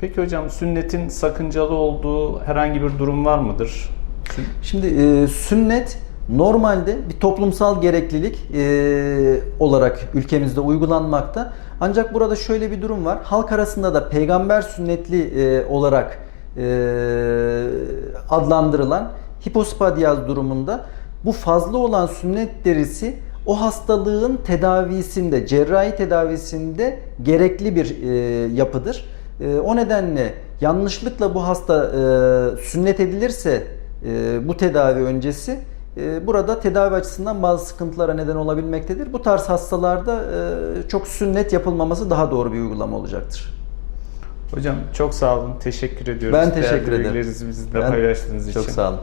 Peki hocam sünnetin sakıncalı olduğu herhangi bir durum var mıdır? Şimdi e, sünnet normalde bir toplumsal gereklilik e, olarak ülkemizde uygulanmakta. Ancak burada şöyle bir durum var. Halk arasında da peygamber sünnetli e, olarak e, adlandırılan hipospadiyaz durumunda bu fazla olan sünnet derisi o hastalığın tedavisinde, cerrahi tedavisinde gerekli bir e, yapıdır. E, o nedenle yanlışlıkla bu hasta e, sünnet edilirse e, bu tedavi öncesi e, burada tedavi açısından bazı sıkıntılara neden olabilmektedir. Bu tarz hastalarda e, çok sünnet yapılmaması daha doğru bir uygulama olacaktır. Hocam çok sağ olun. Teşekkür ediyoruz. Ben teşekkür Değerli ederim. bilgilerinizi bizle Ben- paylaştığınız için. Çok sağ olun.